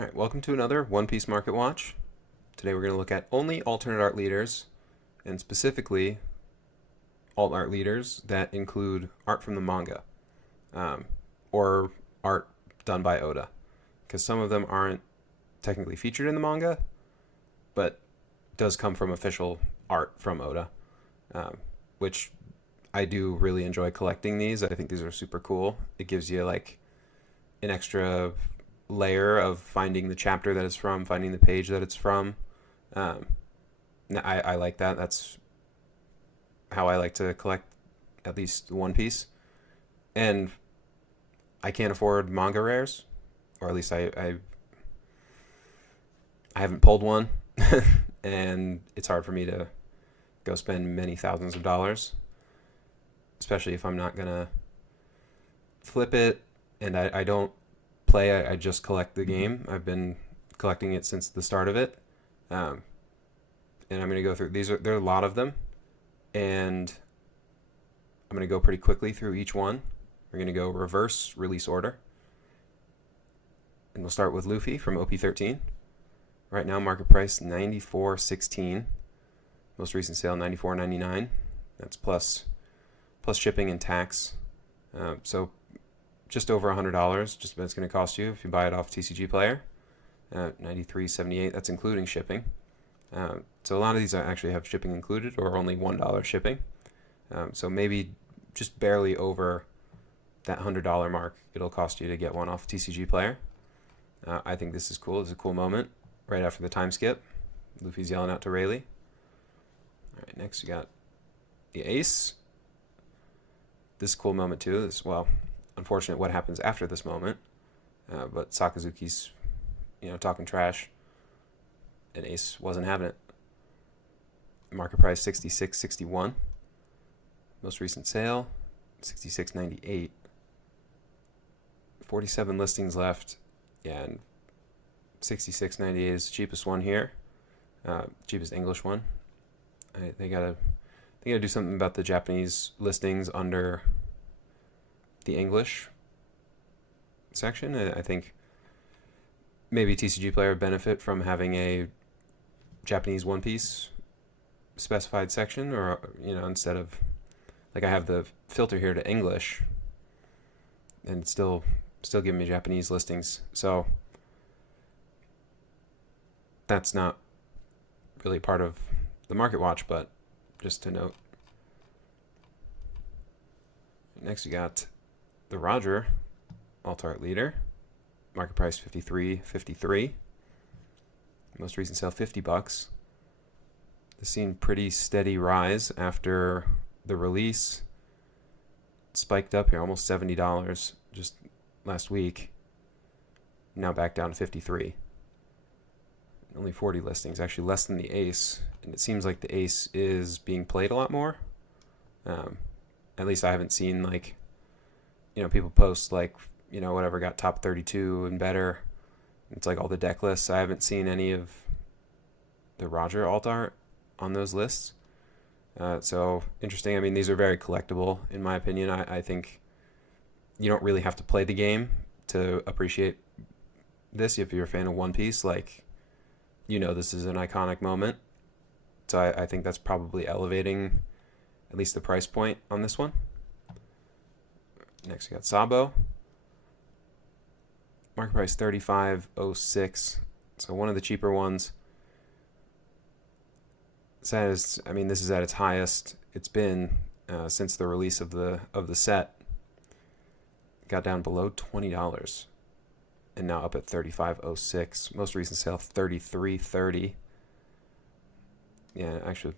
All right, welcome to another One Piece Market Watch. Today we're going to look at only alternate art leaders, and specifically alt art leaders that include art from the manga, or art done by Oda, because some of them aren't technically featured in the manga, but does come from official art from Oda, which I do really enjoy collecting these. I think these are super cool. It gives you like an extra layer of finding the chapter that it's from, finding the page that it's from. Um, I like that. That's how I like to collect at least One Piece. And I can't afford manga rares, or at least I haven't pulled one, and it's hard for me to go spend many thousands of dollars, especially if I'm not gonna flip it. And I don't play. I just collect the game. I've been collecting it since the start of it, um, and I'm gonna go through these. There are a lot of them, and I'm gonna go pretty quickly through each one. We're gonna go reverse release order, and we'll start with Luffy from OP13. Right now, market price 94.16. Most recent sale 94.99. That's plus shipping and tax. So just over $100. Just what it's going to cost you if you buy it off TCG Player. 93.78. That's including shipping. So a lot of these actually have shipping included, or only $1 shipping. So maybe just barely over that $100 mark it'll cost you to get one off TCG Player. I think this is cool. It's a cool moment right after the time skip. Luffy's yelling out to Rayleigh. All right, next we got the Ace. This is a cool moment too. This, well, unfortunate what happens after this moment, but Sakazuki's, talking trash, and Ace wasn't having it. Market price 66.61. Most recent sale 66.98. 47 listings left. Yeah, and 66.98 is the cheapest one here, cheapest English one. They gotta do something about the Japanese listings under the English section. I think maybe TCG Player would benefit from having a Japanese One Piece specified section, or instead of, like, I have the filter here to English, and still giving me Japanese listings. So that's not really part of the market watch, but just to note. Next we got the Roger alt art leader. Market price 53.53. Most recent sale $50. This seen pretty steady rise after the release. It spiked up here almost $70 just last week. Now back down to 53. Only 40 listings, actually less than the Ace, and it seems like the Ace is being played a lot more. At least I haven't seen, like, people post, like, whatever got top 32 and better. It's like all the deck lists. I haven't seen any of the Roger alt art on those lists. So interesting. I mean, these are very collectible in my opinion. I think you don't really have to play the game to appreciate this. If you're a fan of One Piece, like, this is an iconic moment. So I think that's probably elevating at least the price point on this one. Next we got Sabo. Market price 35.06. So one of the cheaper ones. This is at its highest it's been since the release of the set. Got down below $20. And now up at 35.06. Most recent sale 33.30. Yeah, actually,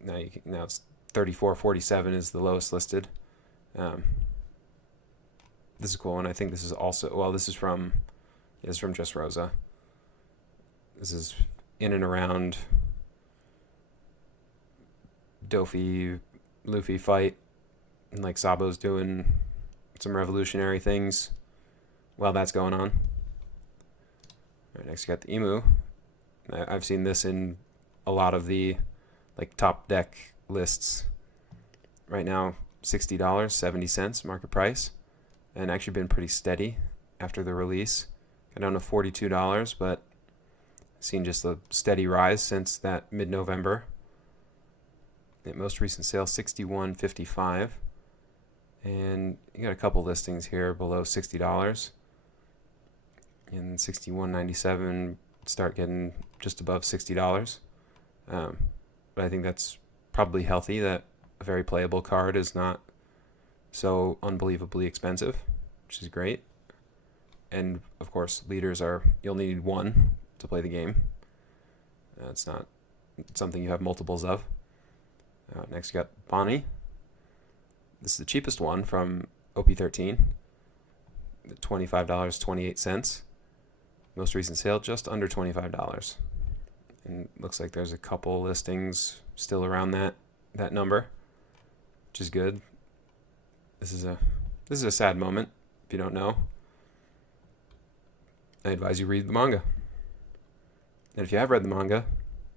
now it's 34.47 is the lowest listed. This is cool, and I think this is also, this is from Just Rosa. This is in and around Luffy fight, and like Sabo's doing some revolutionary things while that's going on. All right, next you got the Emu. I've seen this in a lot of the, like, top deck lists. Right now, $60.70 market price, and actually been pretty steady after the release. I don't know, $42, but I've seen just a steady rise since that mid-November. The most recent sale, $61.55. And you got a couple listings here below $60. And $61.97 start getting just above $60. But I think that's probably healthy that a very playable card is not so unbelievably expensive, which is great. And of course, leaders you'll need one to play the game. It's not something you have multiples of. Next, you got Bonnie. This is the cheapest one from OP13. $25.28. Most recent sale, just under $25. And looks like there's a couple listings still around that number, which is good. This is a sad moment. If you don't know, I advise you read the manga. And if you have read the manga,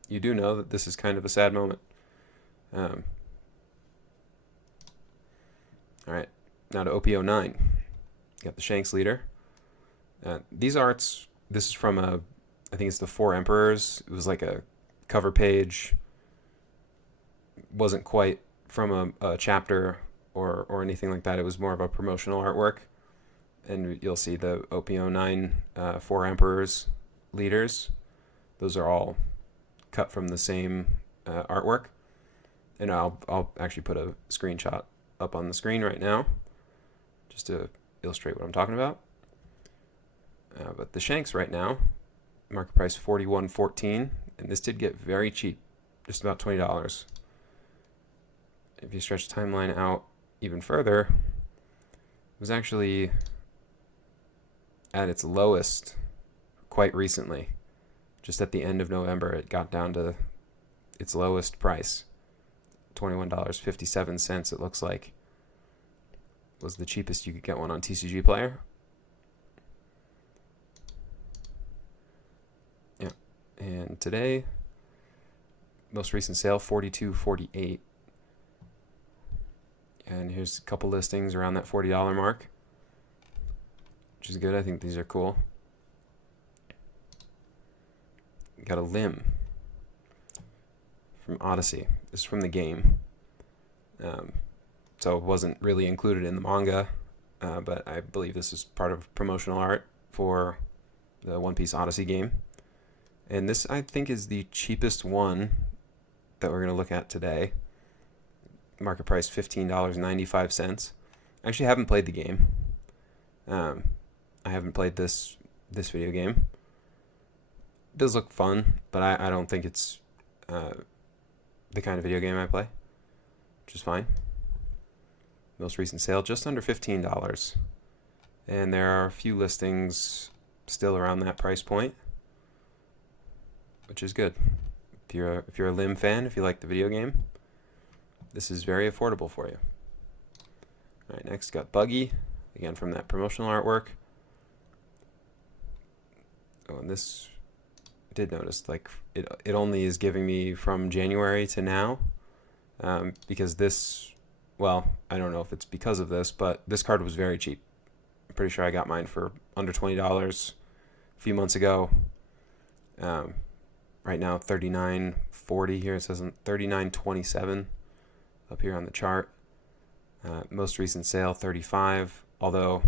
you do know that this is kind of a sad moment. All right, now to OP09. You got the Shanks leader. These arts, this is from I think it's the Four Emperors. It was like a cover page. Wasn't quite from a chapter or anything like that. It was more of a promotional artwork. And you'll see the OP09 Four Emperors leaders. Those are all cut from the same artwork. And I'll actually put a screenshot up on the screen right now just to illustrate what I'm talking about. But the Shanks right now, market price $41.14, and this did get very cheap, just about $20. If you stretch the timeline out even further, it was actually at its lowest quite recently. Just at the end of November, it got down to its lowest price. $21.57, it looks like, was the cheapest you could get one on TCG Player. Yeah, and today, most recent sale, $42.48. And here's a couple listings around that $40 mark, which is good. I think these are cool. Got a limb from Odyssey. This is from the game. So it wasn't really included in the manga, but I believe this is part of promotional art for the One Piece Odyssey game. And this, I think, is the cheapest one that we're going to look at today. Market price $15.95. I actually haven't played the game. I haven't played this video game. It does look fun, but I don't think it's the kind of video game I play, which is fine. Most recent sale, just under $15. And there are a few listings still around that price point, which is good. If you're a Lim fan, if you like the video game, this is very affordable for you. All right, next got Buggy, again from that promotional artwork. Oh, and this, I did notice, like it only is giving me from January to now, because this, well, I don't know if it's because of this, but this card was very cheap. I'm pretty sure I got mine for under $20 a few months ago. Right now, $39.40 here. It says $39.27 up here on the chart. Most recent sale, $35, although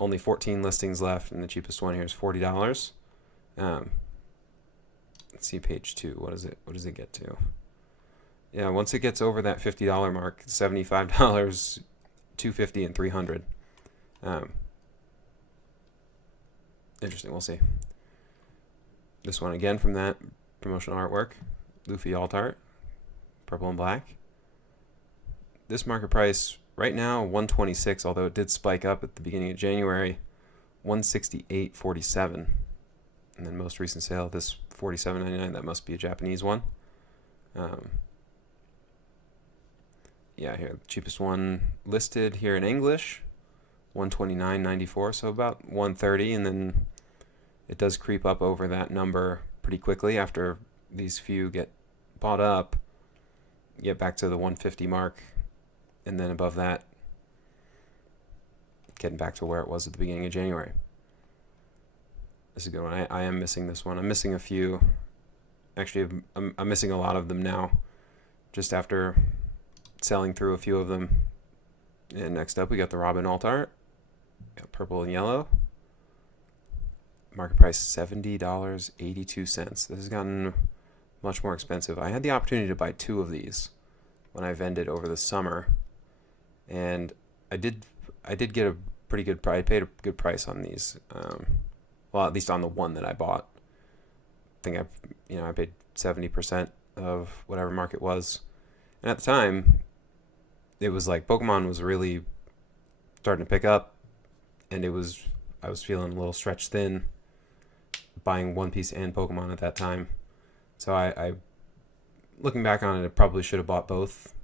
only 14 listings left, and the cheapest one here is $40. Let's see page 2. What does it get to? Yeah, once it gets over that $50 mark, $75, $250, and $300. Interesting. We'll see. This one again from that promotional artwork, Luffy alt art, purple and black. This market price right now $126, although it did spike up at the beginning of January, $168.47. And then most recent sale, this $47.99. That must be a Japanese one. Yeah, here, cheapest one listed here in English, $129.94, so about $130, and then it does creep up over that number pretty quickly after these few get bought up. You get back to the $150 mark, and then above that, getting back to where it was at the beginning of January. This is a good one. I am missing this one. I'm missing a few. Actually, I'm missing a lot of them now, just after selling through a few of them. And next up, we got the Robin alt art. Got purple and yellow. Market price $70.82. This has gotten much more expensive. I had the opportunity to buy 2 of these when I vended over the summer, and I did get a pretty good price. I paid a good price on these. Well, at least on the one that I bought. I think I paid 70% of whatever market was, and at the time, it was like Pokemon was really starting to pick up, and I was feeling a little stretched thin, buying One Piece and Pokemon at that time. So I looking back on it, I probably should have bought both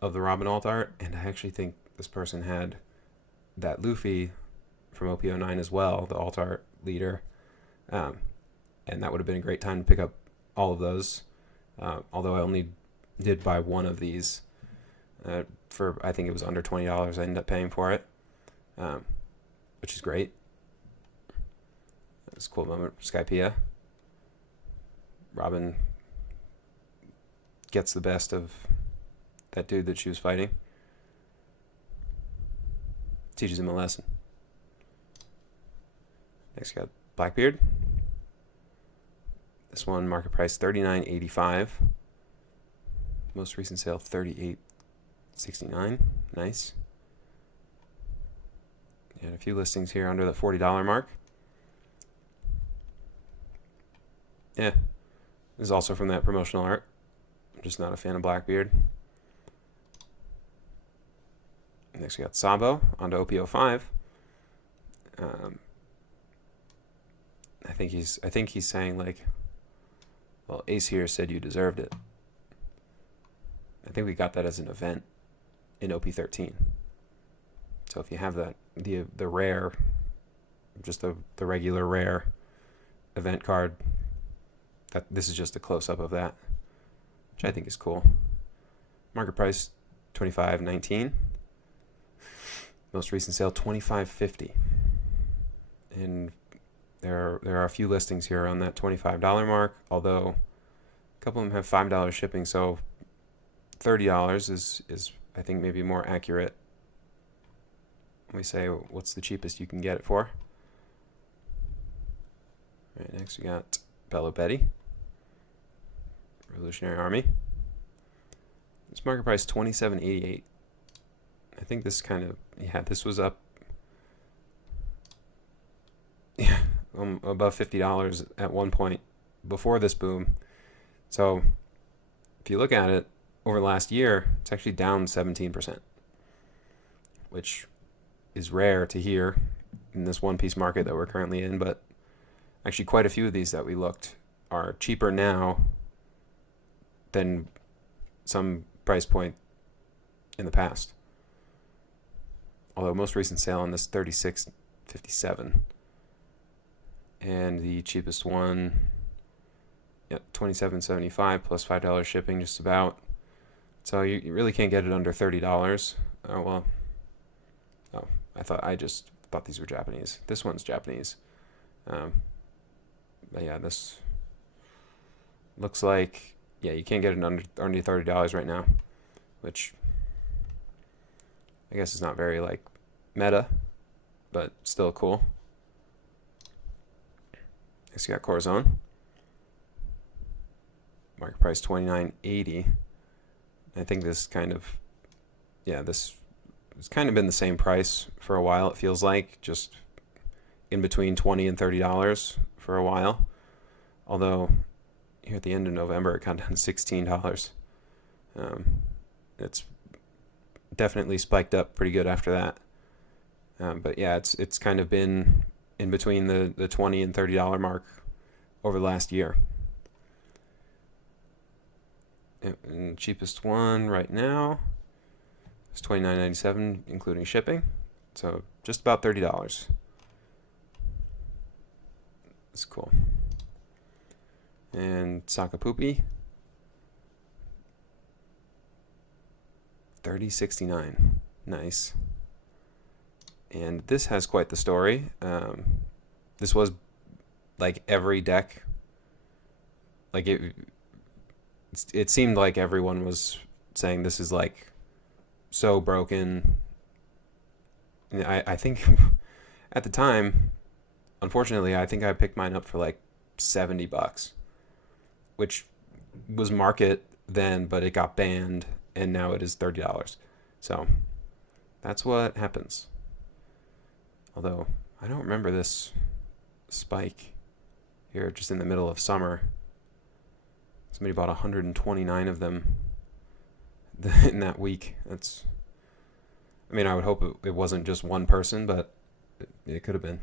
of the Robin alt art, and I actually think this person had that Luffy from OP09 as well, the alt art leader, and that would have been a great time to pick up all of those. Although I only did buy one of these for, I think it was under $20. I ended up paying for it, which is great. That was a cool moment for Skypiea. Robin gets the best of that dude that she was fighting. Teaches him a lesson. Next, we got Blackbeard. This one, market price $39.85. Most recent sale $38.69. Nice. And a few listings here under the $40 mark. Yeah. This is also from that promotional art. I'm just not a fan of Blackbeard. Next we got Sabo onto OP05. I think he's saying like, well, Ace here said you deserved it. I think we got that as an event in OP13. So if you have the rare, just the regular rare event card, this is just a close up of that, which I think is cool. Market price $25.19. Most recent sale $25.50. And there are a few listings here on that $25 mark, although a couple of them have $5 shipping, so $30 is I think maybe more accurate. Let me say what's the cheapest you can get it for. All right, next we got Bello Betty, Revolutionary Army. This market price $27.88. I think this kind of, this was up above $50 at one point before this boom. So if you look at it over the last year, it's actually down 17%, which is rare to hear in this One Piece market that we're currently in. But actually quite a few of these that we looked are cheaper now than some price point in the past. Although most recent sale on this $36.57, and the cheapest one, $27.75 plus $5 shipping, just about. So you really can't get it under $30. Oh well. Oh, I just thought these were Japanese. This one's Japanese. But yeah, this looks like you can't get it under $30 right now, which I guess is not very like meta, but still cool. Next you got Corazon. Market price $29.80. I think this kind of, this has kind of been the same price for a while. It feels like just in between $20 and $30 for a while. Although here at the end of November, it got down to $16. It's definitely spiked up pretty good after that. But yeah, it's kind of been in between the $20 and $30 mark over the last year. And cheapest one right now is $29.97, including shipping. So just about $30. That's cool. And Sakapupi, $30.69. Nice. And this has quite the story. This was like every deck, like it seemed like everyone was saying this is like so broken. And I think at the time, unfortunately, I think I picked mine up for like $70, which was market then, but it got banned and now it is $30. So that's what happens. Although I don't remember this spike here just in the middle of summer. Somebody bought 129 of them in that week. I mean, I would hope it wasn't just one person, but it could have been.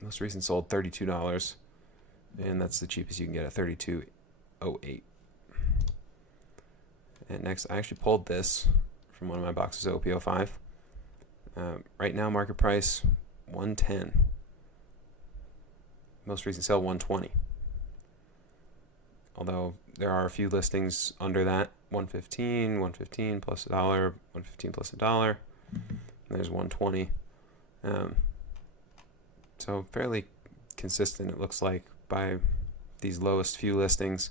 Most recent sold $32, and that's the cheapest you can get at $32.08. And next, I actually pulled this from one of my boxes of OP05. Right now, market price $110. Most recent sale $120. Although there are a few listings under that, $115 plus $1, $115 plus $1. And there's $120. So fairly consistent, it looks like, by these lowest few listings.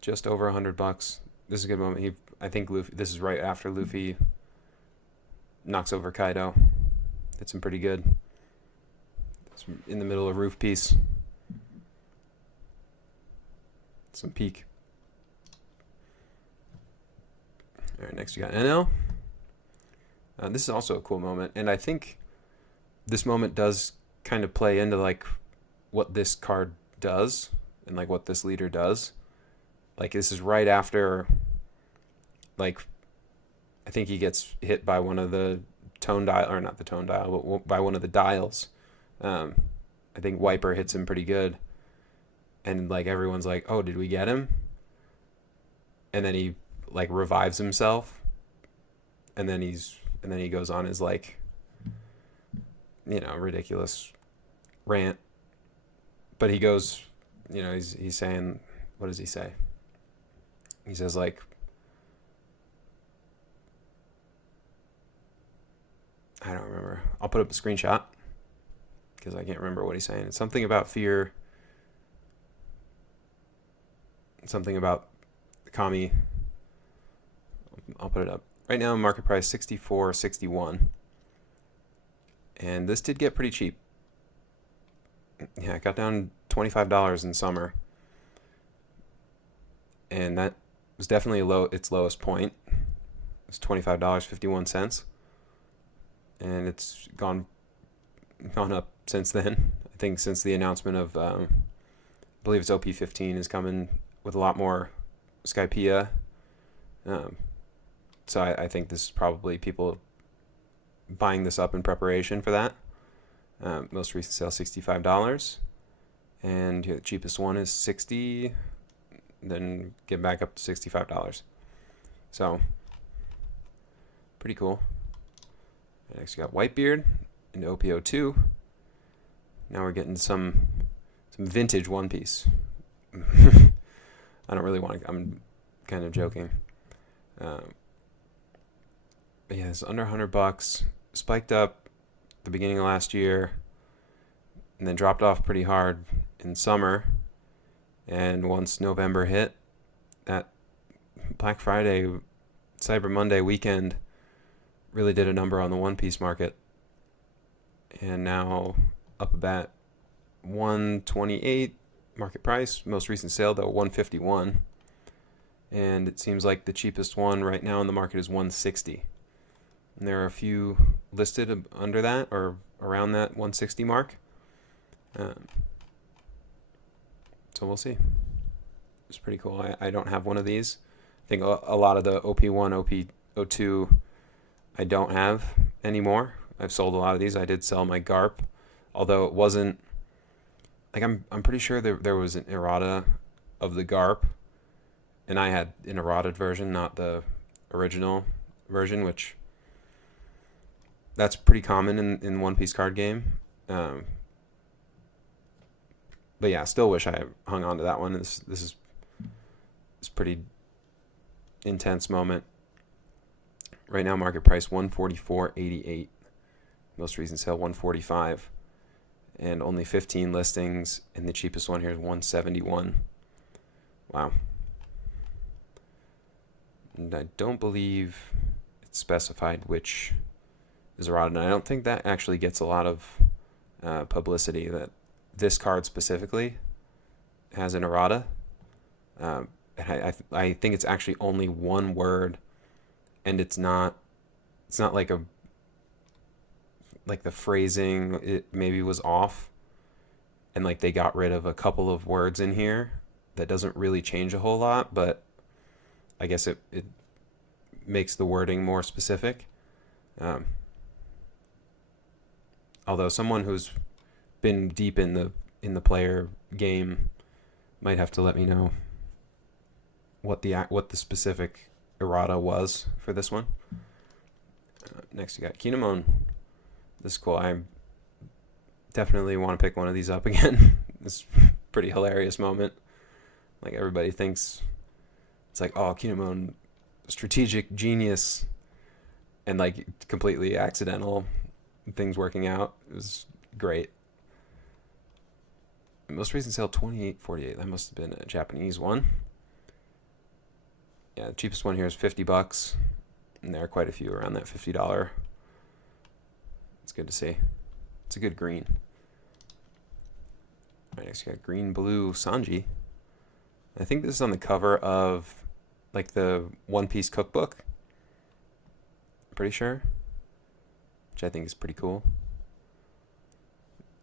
Just over $100. This is a good moment. I think Luffy. This is right after Luffy knocks over Kaido. Hits him pretty good. It's in the middle of roof piece. Some peak. All right, next we got NL. This is also a cool moment, and I think this moment does kind of play into like what this card does and like what this leader does. Like this is right after, like, I think he gets hit by one of the tone dial, or not the tone dial, but by one of the dials. I think Wiper hits him pretty good. And like everyone's like, oh, did we get him? And then he like revives himself. And then he goes on his like, ridiculous rant. But he goes, he's saying, what does he say? He says like, I don't remember. I'll put up a screenshot because I can't remember what he's saying. It's something about fear. Something about Kami. I'll put it up. Right now, market price $64.61. And this did get pretty cheap. Yeah, it got down $25 in summer. And that was definitely its lowest point. It was $25.51. And it's gone up since then. I think since the announcement of, I believe it's OP15 is coming with a lot more Skypea. So I think this is probably people buying this up in preparation for that. Most recent sale $65. And the cheapest one is $60. Then get back up to $65. So pretty cool. Next we got Whitebeard into OPO2. Now we're getting some vintage One Piece. I don't really want to. I'm kind of joking. But yeah, it's under $100. Spiked up the beginning of last year, and then dropped off pretty hard in summer. And once November hit, that Black Friday, Cyber Monday weekend really did a number on the One Piece market. And now up about 128 market price. Most recent sale though, 151. And it seems like the cheapest one right now in the market is 160. And there are a few listed under that or around that 160 mark. So we'll see. It's pretty cool. I don't have one of these. I think a lot of the OP1, OP02 I don't have anymore. I've sold a lot of these. I did sell my GARP, although it wasn't like I'm pretty sure there was an errata of the GARP, and I had an errata version, not the original version, which that's pretty common in One Piece card game. But yeah, I still wish I hung on to that one. This is pretty intense moment. Right now, market price $144.88. Most recent sale 145, and only 15 listings, and the cheapest one here is 171. Wow. And I don't believe it's specified which is errata, and I don't think that actually gets a lot of publicity, that this card specifically has an errata. I think it's actually only one word, and it's not like the phrasing, it maybe was off, and like they got rid of a couple of words in here that doesn't really change a whole lot, but I guess it makes the wording more specific. Although someone who's been deep in the player game might have to let me know what the specific errata was for this one. Next, you got Kinemon. This is cool. I definitely want to pick one of these up again. This pretty hilarious moment. Like, everybody thinks it's like, oh, Kinemon, strategic genius, and like completely accidental things working out. It was great. Most recent sale 28.48. That must have been a Japanese one. Yeah, the cheapest one here is $50, and there are quite a few around that $50. It's good to see. It's a good green. All right, next we got green blue Sanji. I think this is on the cover of like the One Piece cookbook. I'm pretty sure, which I think is pretty cool.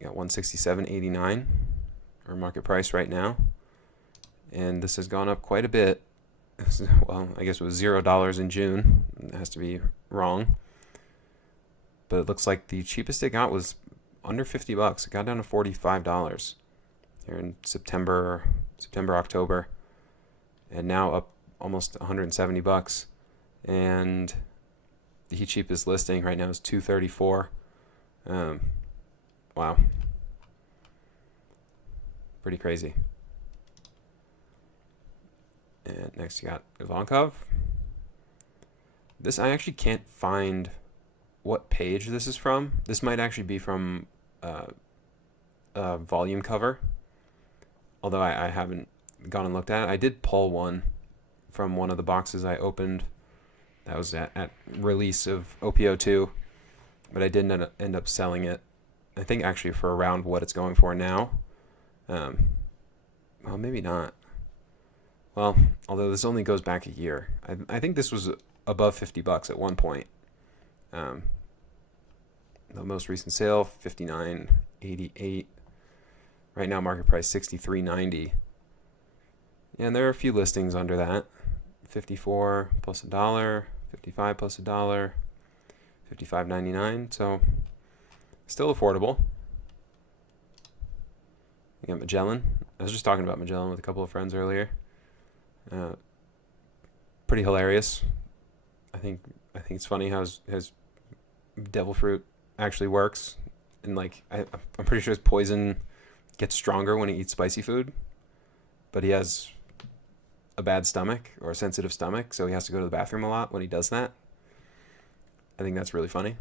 You got 167.89, our market price right now, and this has gone up quite a bit. Well, I guess it was $0 in June. It has to be wrong. But it looks like the cheapest it got was under $50. It got down to $45 here in September, October, and now up almost $170. And the cheapest listing right now is $234. Wow, pretty crazy. And next you got Ivankov. This, I actually can't find what page this is from. This might actually be from a volume cover, although I haven't gone and looked at it. I did pull one from one of the boxes I opened. That was at release of OPO2, but I didn't end up selling it. I think actually for around what it's going for now. Well, maybe not. Well, although this only goes back a year. I think this was above $50 at one point. The most recent sale, $59.88. Right now, market price $63.90. Yeah, and there are a few listings under that. $54 plus $1, $55 plus $1, $55.99. So still affordable. You got Magellan. I was just talking about Magellan with a couple of friends earlier. Pretty hilarious. I think it's funny how his devil fruit actually works, and like I'm pretty sure his poison gets stronger when he eats spicy food, but he has a bad stomach or a sensitive stomach, so he has to go to the bathroom a lot when he does that. I think that's really funny.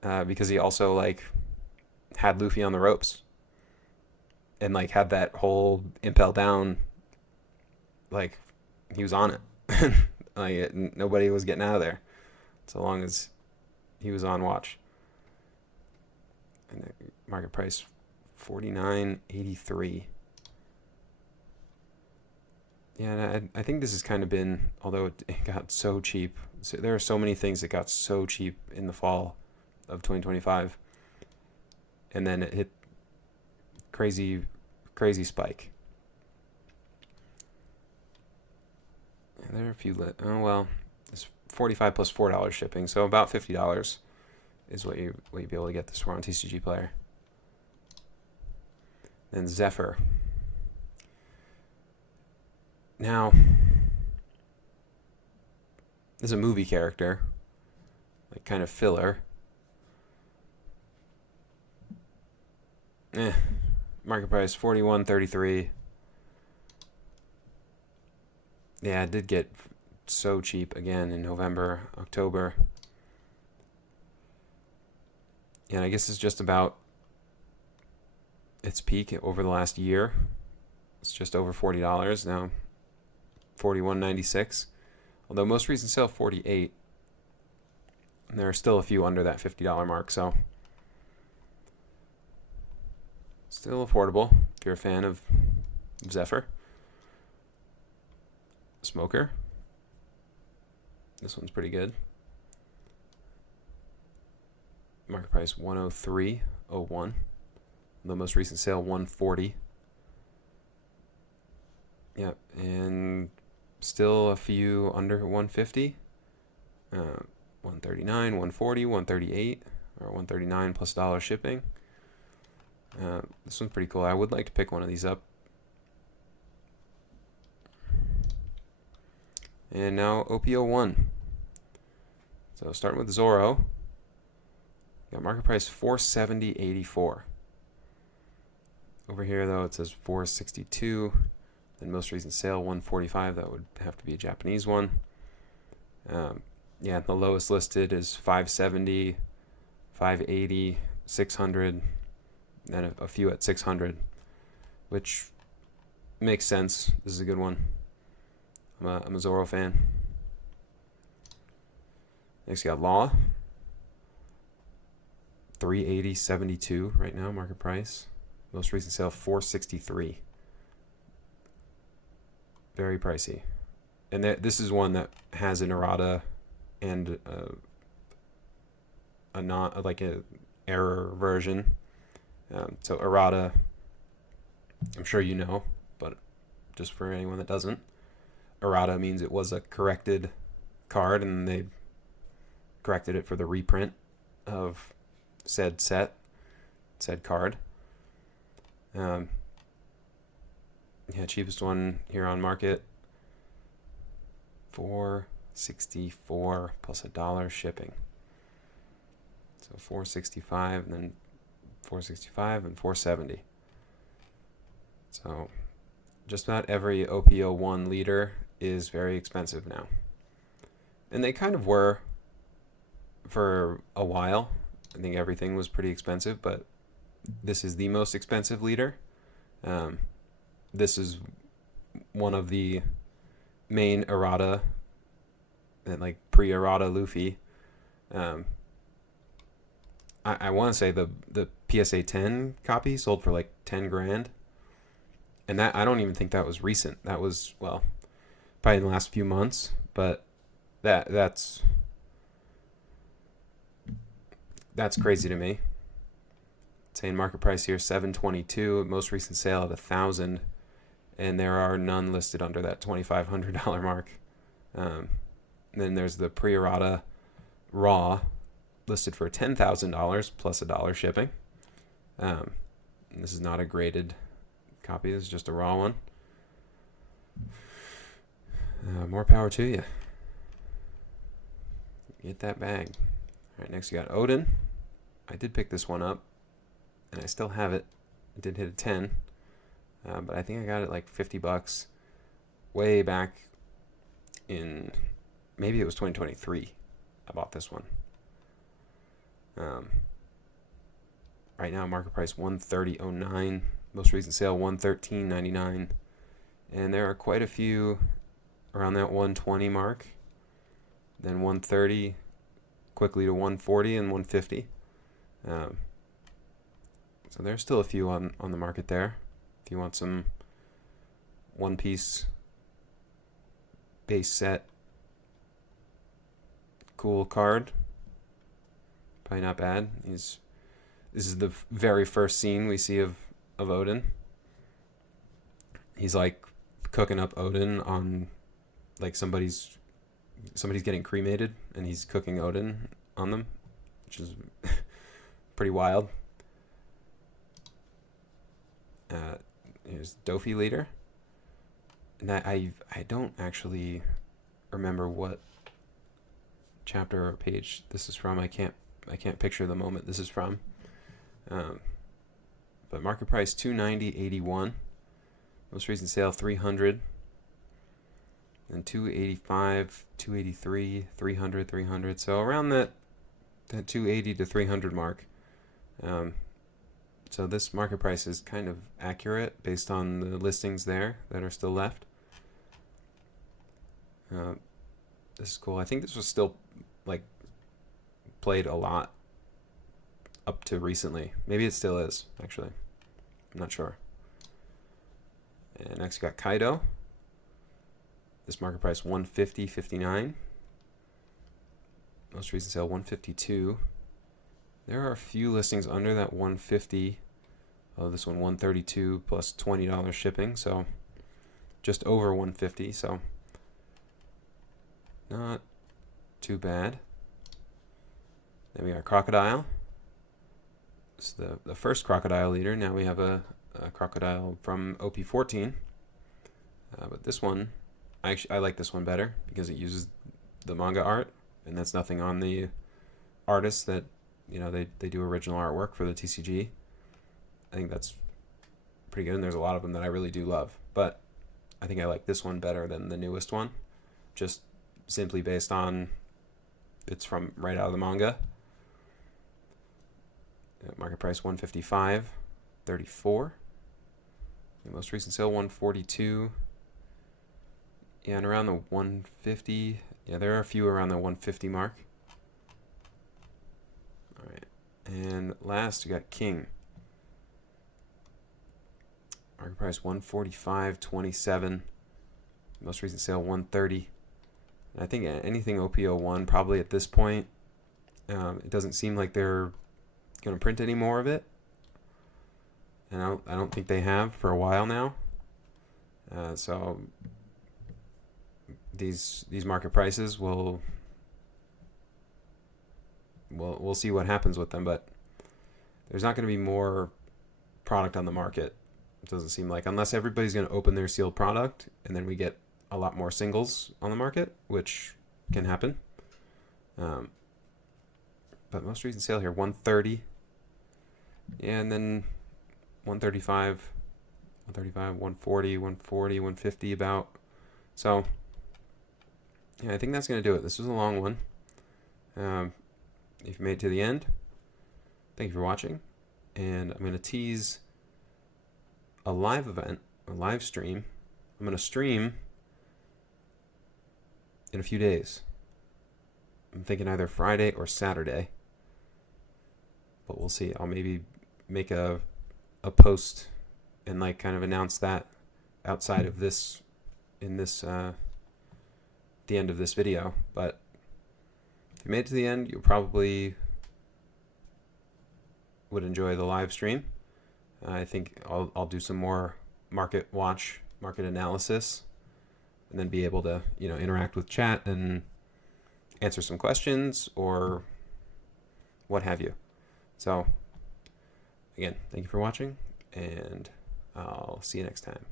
Because he also like had Luffy on the ropes and like had that whole impel down, like he was on it. Like nobody was getting out of there so long as he was on watch. And the market price $49.83. Yeah, and I think this has kind of been, although it got so cheap. So there are so many things that got so cheap in the fall of 2025, and then it hit crazy spike. And there are a few. Oh well, it's $45 plus $4 shipping, so about $50 is what you'd be able to get this for on TCG Player. Then Zephyr. Now, this is a movie character, like kind of filler. Market price $41.33. Yeah, it did get so cheap again in November, October. And I guess it's just about its peak over the last year. It's just over $40 now, $41.96. Although most recent sale $48, and there are still a few under that $50 mark, so still affordable if you're a fan of Zephyr. Smoker. This one's pretty good. Market price $103.01. The most recent sale $140. Yep, and still a few under $150. 139, 140, 138, or 139 plus $1 shipping. This one's pretty cool. I would like to pick one of these up. And now OPO1. So starting with Zorro. Got market price $470.84. Over here though it says $462. Then most recent sale $145. That would have to be a Japanese one. Yeah, the lowest listed is $570, $580, $600, and a few at $600, which makes sense. This is a good one. I'm a Zorro fan. Next, you got Law. $380.72 right now, market price. Most recent sale $463. Very pricey. And this is one that has an errata and a not like a error version. So errata, I'm sure you know, but just for anyone that doesn't, errata means it was a corrected card and they corrected it for the reprint of said card. Yeah, cheapest one here on market, $464 plus $1 shipping. So $465 and then $465 and $470. So just about every OPO1 leader is very expensive now. And they kind of were for a while. I think everything was pretty expensive, but this is the most expensive leader. This is one of the main errata, and like pre-errata Luffy. I want to say the PSA 10 copy sold for like 10 grand, and that I don't even think that was recent. That was, well, probably in the last few months, but that's crazy to me. Saying market price here $722, most recent sale at $1,000, and there are none listed under that $2,500 mark. Then there's the pre-errata raw listed for $10,000 plus $1 shipping. This is not a graded copy. This is just a raw one. More power to you. Get that bag. All right, next you got Odin. I did pick this one up, and I still have it. I did hit a 10, but I think I got it like $50 way back in, maybe it was 2023. I bought this one. Right now market price $130.09. Most recent sale $113.99, and there are quite a few around that 120 mark. Then 130, quickly to 140 and 150. So there's still a few on the market there. If you want some one piece base set cool card, probably not bad. This is the very first scene we see of Odin. He's like cooking up Odin on, like somebody's getting cremated and he's cooking Odin on them, which is pretty wild. Here's Dofi leader, and I don't actually remember what chapter or page this is from. I can't picture the moment this is from. But market price $290.81. Most recent sale $300. And $285, $283, $300, $300. So around that $280 to $300 mark. So this market price is kind of accurate based on the listings there that are still left. This is cool. I think this was still like played a lot up to recently. Maybe it still is, actually. I'm not sure. And next we got Kaido. This market price 150.59. Most recent sale 152. There are a few listings under that 150. Oh, this one 132 plus $20 shipping, so just over 150. So not too bad. Then we got Crocodile. This is the first Crocodile leader. Now we have a Crocodile from OP14. But this one, I like this one better because it uses the manga art, and that's nothing on the artists that, you know, they do original artwork for the TCG. I think that's pretty good, and there's a lot of them that I really do love. But I think I like this one better than the newest one, just simply based on it's from right out of the manga. Market price 155.34. The most recent sale 142. Yeah, and around the 150. Yeah, there are a few around the 150 mark. All right, and last we got King. Market price 145.27. Most recent sale 130. And I think anything OP01 probably at this point. It doesn't seem like they're going to print any more of it, and I don't think they have for a while now. So these market prices we'll see what happens with them, but there's not going to be more product on the market. It doesn't seem like, unless everybody's going to open their sealed product and then we get a lot more singles on the market, which can happen. But most recent sale here 130. Yeah, and then 135, 140, 150 about. So, yeah, I think that's going to do it. This was a long one. If you made it to the end, thank you for watching. And I'm going to tease a live event, a live stream. I'm going to stream in a few days. I'm thinking either Friday or Saturday. But we'll see. I'll maybe make a post and like kind of announce that outside of this, in this the end of this video. But if you made it to the end, you probably would enjoy the live stream. I think I'll do some more market analysis, and then be able to, you know, interact with chat and answer some questions or what have you. So again, thank you for watching, and I'll see you next time.